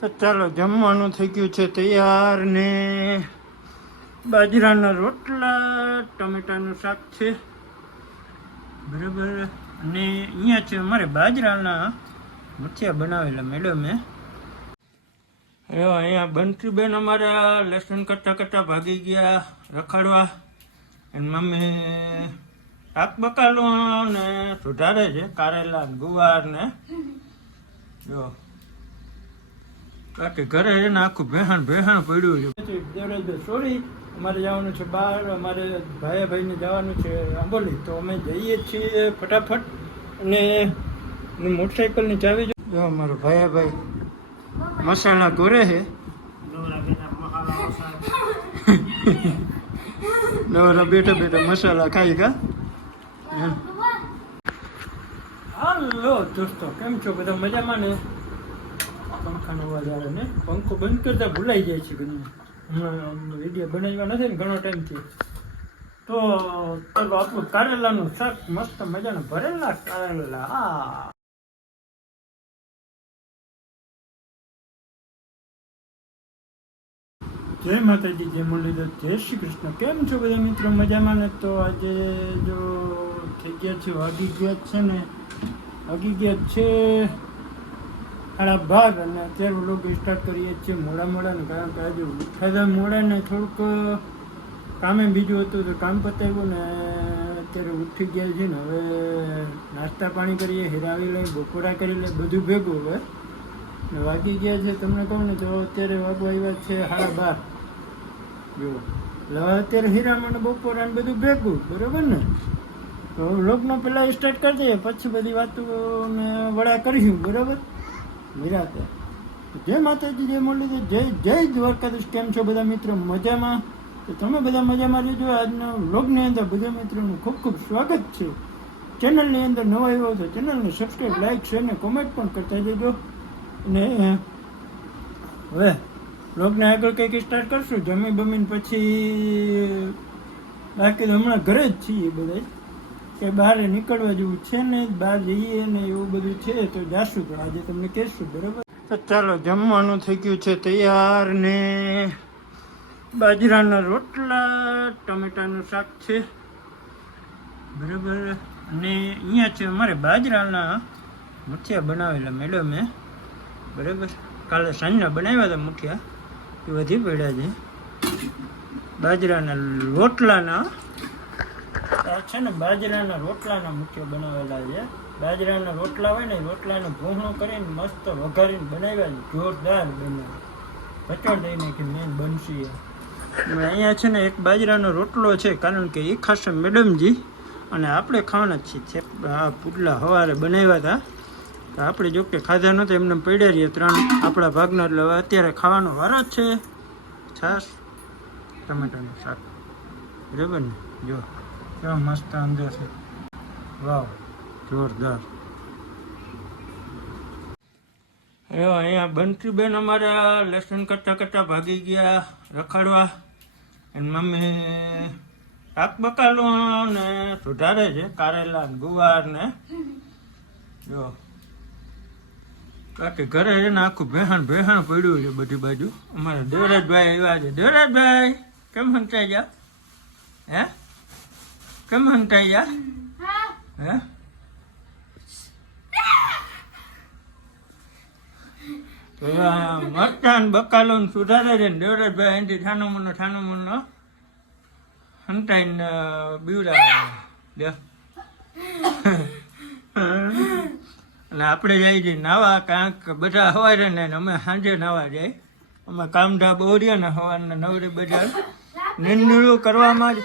તો ચાલો જમવાનું થઈ ગયું છે તૈયાર ને બાજરાના રોટલા ટમેટાનું શાક છે બરાબર. અને અહીંયા છે અમારે બાજરાના મઠિયા બનાવેલા મેડમે. હવે અહીંયા બંટીબેન અમારા લસણ કરતા કરતા ભાગી ગયા રખડવા. અને મમ્મી શાક બકાલો ને સુધારે છે, કારેલા ગુવાર ને જો બાકી ઘરે છે ને આખું ભેહાણ પડ્યું છે. સોરી, અમારે જવાનું છે બહાર, અમારે ભાઈને જવાનું છે આંબોલી, તો અમે જઈએ છીએ ફટાફટ. અને મોટરસાઇકલની ચાવી જો અમારો ભાઈ મસાલા ગોરે છે. નવરા બેઠા મસાલા ખાઈ કા. હાલો દોસ્તો, કેમ છો બધા? મજામાં ને? પંખાનો અવાજ આવે ને, પંખો બંધ કરતા ભૂલાઈ જાય છે ઘણી. હમણાં વિડીયો બનાવ્યા નથી ને ઘણો ટાઈમથી. તો ચાલો આપણું કારેલાનું શાક મસ્ત મજાના ભરેલા કારેલા. હા, જય માતાજી, જય મુરલીધર, જય શ્રી કૃષ્ણ. કેમ છો બધા મિત્રો? મજામાં ને? તો આજે જો થઈ ગયા છે, વાગી ગયા છે 12:30. અને અત્યારે વ્લોગ સ્ટાર્ટ કરીએ છીએ મોડા ને, કારણ કે આજે ઉઠાતા મોડા ને થોડુંક કામે બીજું હતું તો કામ પતાવ્યું ને અત્યારે ઉઠી ગયા છે ને. હવે નાસ્તા પાણી કરીએ, હિરાવી લઈ, બપોરા કરી લે, બધું ભેગું. હવે ને વાગી ગયા છે, તમને કહું ને તો અત્યારે વાગવા આવ્યા છે 12:30. જો એટલે અત્યારે હીરામાં ને બપોરા ને બધું ભેગું, બરાબર ને? તો વ્લોગનો પહેલાં સ્ટાર્ટ કરી દઈએ, પછી બધી વાતોને વડા કરીશું, બરાબર? નિરાતે. જય માતાજી, જય મુરલીધર, જય દ્વારકાધીશ. કેમ છો બધા મિત્રો? મજામાં? તો તમે બધા મજામાં રહેજો. આજના વ્લોગની અંદર બધા મિત્રોનું ખૂબ ખૂબ સ્વાગત છે. ચેનલની અંદર નવા આવ્યો તો ચેનલને સબસ્ક્રાઈબ, લાઈક, શેર ને કોમેન્ટ પણ કરતા જજો. અને હવે વ્લોગને આગળ કંઈક સ્ટાર્ટ કરશું જમી બમીને પછી. બાકી તો હમણાં ઘરે જ છીએ બધા, કે બહાર નીકળવા જેવું છે ને, બહાર જઈએ ને એવું બધું છે તો જાશું, તો આજે તમને કહેશું, બરાબર? તો ચાલો જમવાનું થઈ ગયું છે તૈયાર ને બાજરાના રોટલા ટમેટાનું શાક છે બરાબર. અને અહીંયા છે અમારે બાજરાના મઠિયા બનાવેલા મેડમે, બરાબર. કાલે સાંજના બનાવ્યા હતા મઠિયા, એ વધી પડ્યા છે. બાજરાના રોટલાના છે ને, બાજરાના રોટલાના મઠિયા બનાવેલા છે. બાજરાના રોટલા હોય ને, રોટલાનો ભૂંગળો કરીને મસ્ત વઘારીને બનાવ્યા છે, જોરદાર બન્યા. કચોળ દઈ નાખી મેન બનશી. અહીંયા છે ને એક બાજરાનો રોટલો છે, કારણ કે એ ખાસે મેડમજી અને આપણે ખાવાના જ છીએ. આ પુડલા સવારે બનાવ્યા હતા તો આપણે જો કે ખાધા નહોતા, એમને પડ્યા રહીએ 3 આપણા ભાગના. એટલે હવે અત્યારે ખાવાનો વારો જ છે. છાશ ટમેટાનું શાક, બરાબર ને? જો કેવો મસ્ત અંદર છે, વાવ, જોરદાર. હવે અહીંયા બંટીબેન અમારા લસણ કરતા ભાગી ગયા રખડવા. અને મમ્મી શાક બકાલો ને સુધારે છે, કારેલા ગુવાર ને જો બાકી ઘરે છે ને આખું ભેહાણ પડ્યું છે બધી બાજુ. અમારા દેવરાજભાઈ આવ્યા છે. દેવરાજભાઈ, કેમ હંતાઈ ગયા? હે, કેમ હંતાઈ ગયા? હે, તો મરચાં બકાલો ને સુધારે છે ને દેવરાજભાઈ અહીંથી છાનો મનો હંતાઈને બીવડા દે. અને આપણે જાય છે નાવા, કાંક બધા સવારે ને અમે સાંજે નાવા જાય. અમે કામધા બહુ રહ્યા ને સવારના 9 બજાર નીંદણું કરવામાં જ.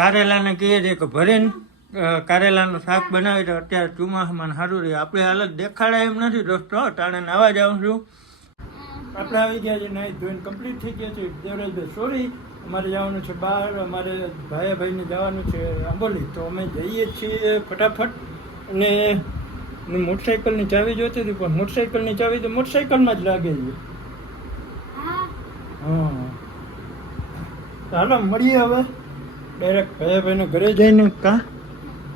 કારેલાને કહીએ છીએ કે ભરીને કારેલાનું શાક બનાવી તો અત્યારે ચોમાસામાં સારું રહે. આપણે હાલત દેખાડે એમ નથી દોસ્તો, તાણે નાવા જાઉં છું. આપણે આવી ગયા છે, નાઈ ધોઈને કમ્પ્લીટ થઈ ગયા છે. દેવરાજભાઈ સોરી, અમારે જવાનું છે બહાર, અમારે ભાઈને જવાનું છે આંબોલી, તો અમે જઈએ છીએ ફટાફટ. અને મોટરસાઇકલની ચાવી જોતી હતી, પણ મોટરસાઇકલની ચાવી તો મોટરસાઇકલમાં જ લાગે છે. હા ચાલો મળીએ હવે ડાયરેક્ટ ભાઈના ઘરે જઈને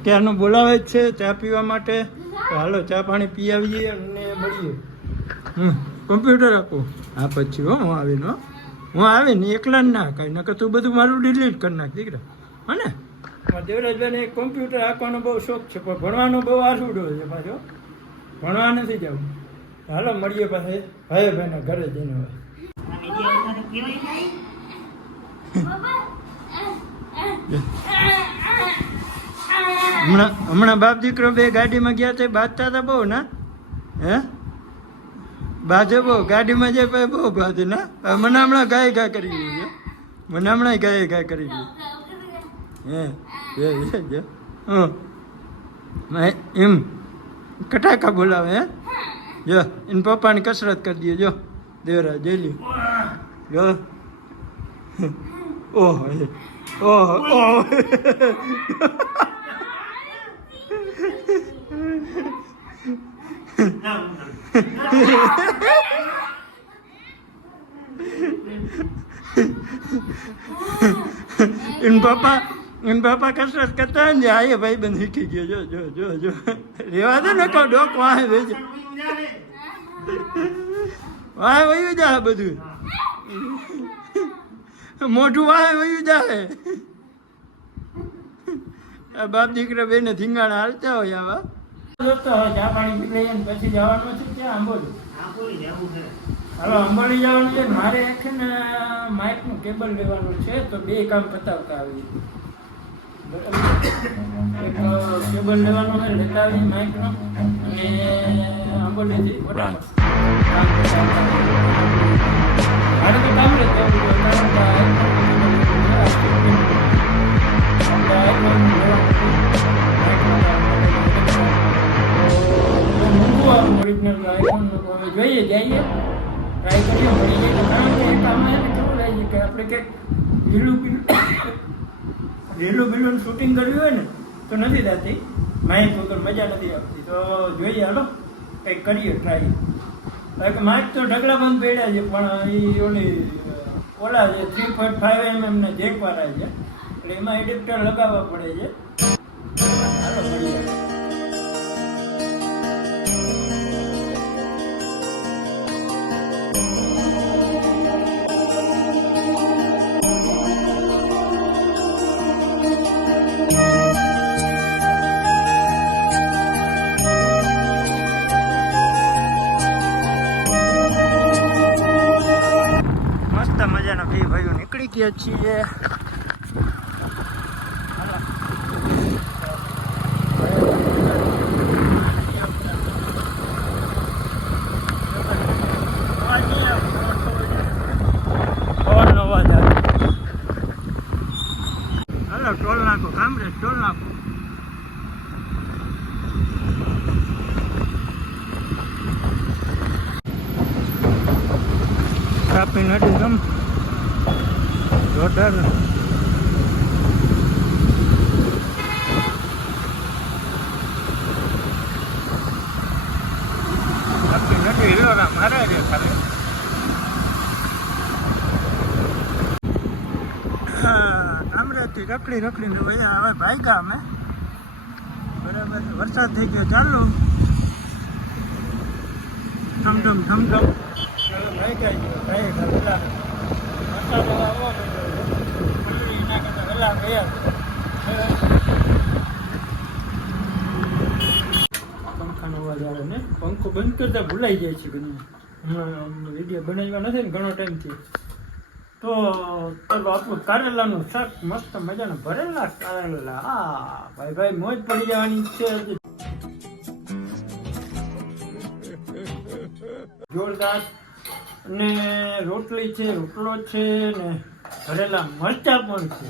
ક્યારનો બોલાવે જ છે ચા પીવા માટે. તો હાલો ચા પાણી પી આવીએ અને મળીએ. કમ્પ્યુટર આપો હા પછી હું આવીને હું આવીને એકલા ના કાંઈ નકર તું બધું મારું ડિલીટ કરી નાખ દીકરા હા ને. દેવરાજભાઈને કોમ્પ્યુટર આપવાનો બહુ શોખ છે પણ ભણવાનો બહુ આસુડો છે પાછો ભણવા નથી જવું. હાલો મળીએ પાછા ભાઈના ઘરે જઈને હવે. હમણાં બાપ દીકરો બે ગાડીમાં ગયા તે બાજતા હતા બહુ ના હે બાજે બહુ ગાડીમાં જે બહુ બાજે ના મને હમણાં ગાય ગા કરી ગયું છે મને હમણાં ગાય ગા કરી ગયું હે એમ કટાકા બોલાવે હે જો એને પપ્પાની કસરત કરી દે જો દેવરાજ જઈ લ્યો જો ઓહો ઓહો ઓહો इन पापा कसरत करता है आइए भाई बंद શીખી ગયો જો જો જો જો રેવા દે ને કહો ડોક વાહે વેજ વાહે વયું જા બધું મોઢું વાહે વયું જાય બાપ દીકરા બે ને ધીંગાણા હાલતા હોય આવા દોસ્તો ચા પાણી પી લઈએ ને પછી જવાનું છે ત્યાં આંબોલી હાલો અંબાડી જવાનું છે મારે છે ને માઇકનું કેબલ લેવાનું છે તો બે કામ પતાવતા આવીએ. એક કેબલ લેવાનો છે લેતા આવીએ માઇકનો અને અંબાડીથી ફટાફટ મારે તો કામ લેતા ઓરિજિનલ આઈફોન જોઈએ જઈએ ટ્રાય કરીએ મળી જાય કારણ કે આમાં એને કેવું લાગે કે આપણે કંઈક લીલું બીલું શૂટિંગ કર્યું હોય ને તો નથી થતી માઇક વગર મજા નથી આવતી તો જોઈએ હાલો કંઈક કરીએ ટ્રાય. કારણ કે માઇક તો ઢગલા બંધ પડ્યા છે પણ એ ઓલા છે 3.5 mm ના જેકવાળા છે એટલે એમાં એડિપ્ટર લગાવવા પડે છે. હાલો મળીએ. મજાના બે ભાઈઓ નીકળી ગયા છીએ. પવનનો અવાજ આવે. હાલો ટોલ નાખો કામરેજ ટોલ નાખો. કાપી નથી ગમ જોરદાર કાપી નથી હિલોરા મારે છે ખાલી. કામરેજથી રખડીને ભાઈ હવે ભાગ્યા અમે બરાબર. વરસાદ થઈ ગયો ચાલો ધમધમ પંખાનો અવાજ આવે ને પંખો બંધ કરતા ભૂલાઈ જાય છે ઘણી. હમણાં વિડીયો બનાવ્યા નથી ને ઘણો ટાઈમથી તો ચલો આપણું કારેલાનું શાક મસ્ત મજાના ભરેલા કારેલા. હા ભાઈ મોજ પડી જવાની છે જોરદાર. ને રોટલી છે રોટલો છે ને ભરેલા મરચા પણ છે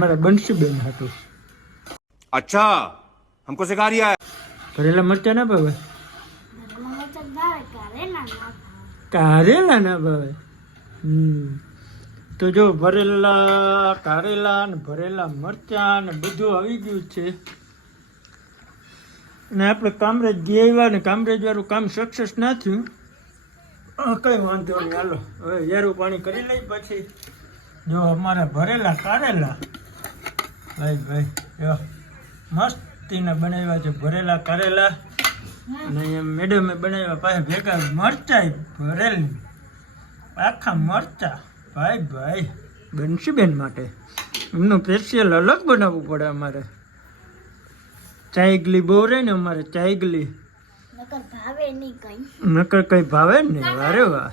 મારા બંસીબેન હાટું. अच्छा हमको सिखा रिया है. ભરેલા મરચા ના ભાવે કારેલા ના ભાવે. તો જો ભરેલા કારેલા ને ભરેલા મરચા ને બધું આવી ગયું છે. ને આપણે કામરેજ ગયા આવ્યા ને કામરેજ વાળું કામ સક્સેસ ના થયું કઈ વાંધો નહીં, હાલો હવે વેરું પાણી કરી લઈ. પછી જો અમારા ભરેલા કારેલા ભાઈ જો મસ્તીના બનાવ્યા છે ભરેલા કારેલા. અને અહીંયા મેડમે બનાવ્યા પાસે ભેગા મરચાઈ ભરેલી, આખા મરચા. ભાઈ બંસીબેન માટે એમનું સ્પેશિયલ અલગ બનાવવું પડે અમારે. ચાયગલી બહુ રહે ને અમારે, ચાયગલી નકર કઈ ભાવે ને. વારે વાહ,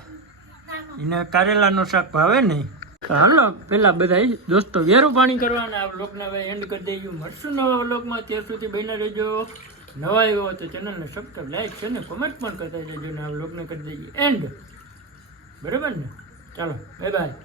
એને કારેલાનો શાક ભાવે નહીં. હાલો પેલા બધા દોસ્તો વેરું પાણી કરવાના. આ વ્લોગને હવે એન્ડ કરી દઈએ. મળશું નવા વ્લોગમાં, ત્યાર સુધી બન્યા રહેજો. નવા આવ્યો તો ચેનલને સબસ્ક્રાઈબ, લાઈક છે ને કોમેન્ટ પણ કરતા જજો. ને આ વ્લોગને કરી દઈએ એન્ડ. બરાબર ને? ચાલો બાય બાય.